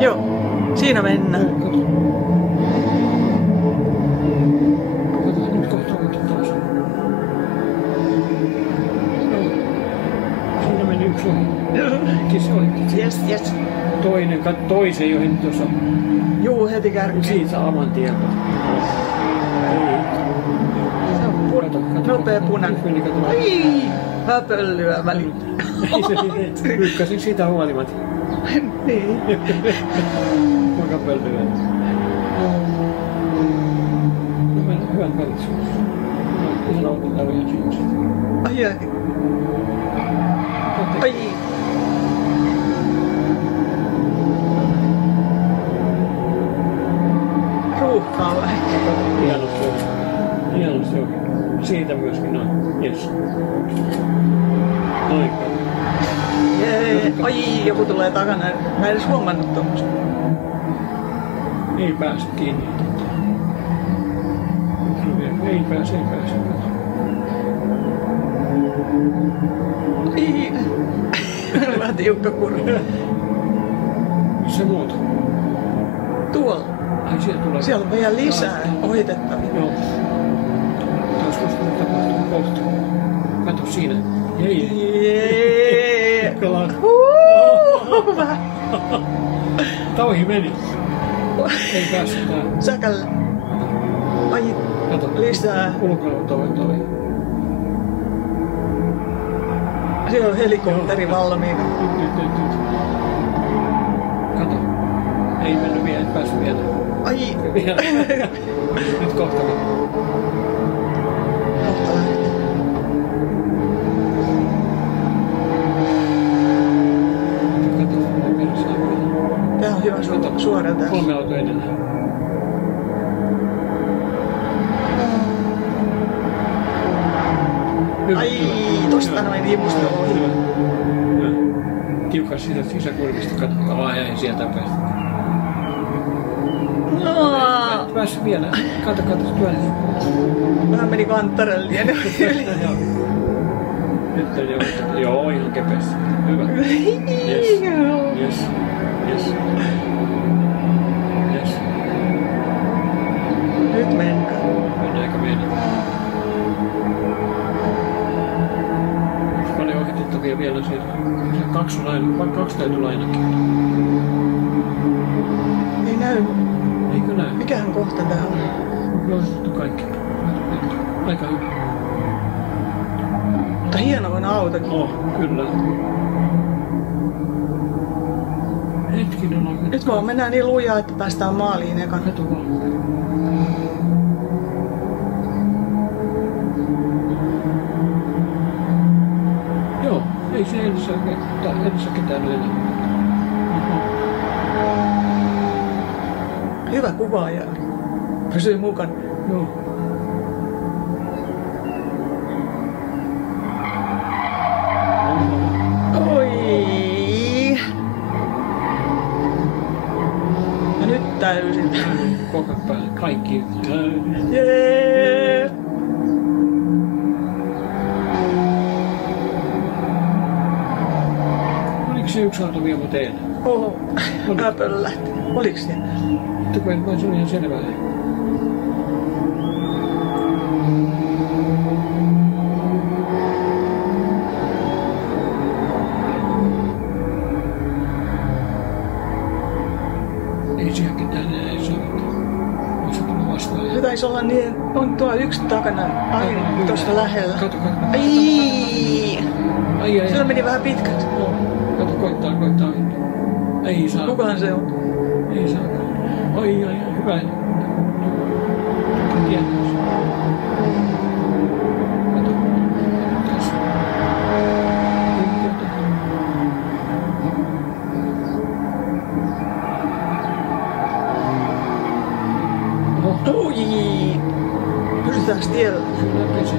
Joo, siinä mennään. Katsotaan nyt kohta oikein taas. Siinä meni yksi ohi. Kissa ohi. Yes. Toisen johin tuossa. Juu, heti kärkeen. Siitä saman tien. Se on nopea punainen. Ai, häpölyä väliin. Ei se rykkäsin sitä huolimatta. Niin. Kuinka pölyä. Hyvän valitsun. Ihan autetaan vielä syyksi. Ai. Ruuhkaa vai? Hieno se on. Siitä myöskin noin. Jes. Noin. Jee. Ai, joku tulee takana. Mä en edes huomannut tommoista. Ei pääse kiinni. Ei pääse. Ai. Vähän tiukka kurva. Missä muuta? Tuolla. Ai siellä tulee. Siellä on vielä lisää ohitettavia. Joo. Taas koskaan tapahtuu kohta. Kato siinä. Jee. Tauhi meni. Ei päässyt tää. Säkällä. Ai. Kato. Lisää. Ulkoilla toi. Siellä on helikopteri valmiina. Nyt. Kato. Ei mennyt vielä, et päässyt vielä. Ai. Vielä. Nyt kohta. Kohta lähtee. Tää on hyvä suora tää. 3 autoa edellä. Ai, tosta noin viimusta ohi. Tiukas siitä sisäkurvista, katsotaan vaan jäi sieltä päästä. No. Et päässyt vielä. Kato, tuolla. Vähän meni kanttarelle ja Nyt on joo, ihan kepeässä. Hyvä. Yes. Nyt mennään. Mennäänkö mennä? Onko paljon ohitettavia vielä siellä? Kaksi on aina, vaikka 2 täytyy ainakin. Ei näy. Eikö näy? Mikähän kohta tää on? Loistettu kaikki. Aika hyvä. Mutta hieno autokin. Kyllä. Hetkinen on. Nyt vaan mennään niin lujaa, että päästään maaliin ekan. Kato vaan. Joo, ei se edessä ketään enää. Hyvä kuvaaja. Pysyy mukana. Joo. Oi. Ja nyt täysin. Koko päälle. Kaikki. Jee. Oliko se yksi auto vielä teillä? Oho. Äpöllä lähti. Oliks siellä? Se on ihan selvää. Ei siihen ketään enää ei soita. Olisi tullut vastaan. Se taisi olla niin, on tuo yksi takana. Ai, tuossa lähellä. Kato. Ai. Sillä meni vähän pitkäksi. Joo. Kato, koittaa. Ei saa. Kukahan se on? Ei saa. Ai, hyvä. Tietysti. Kato. Tässä. Oi. Pysytäänkö tiellä? Kyllä pesee.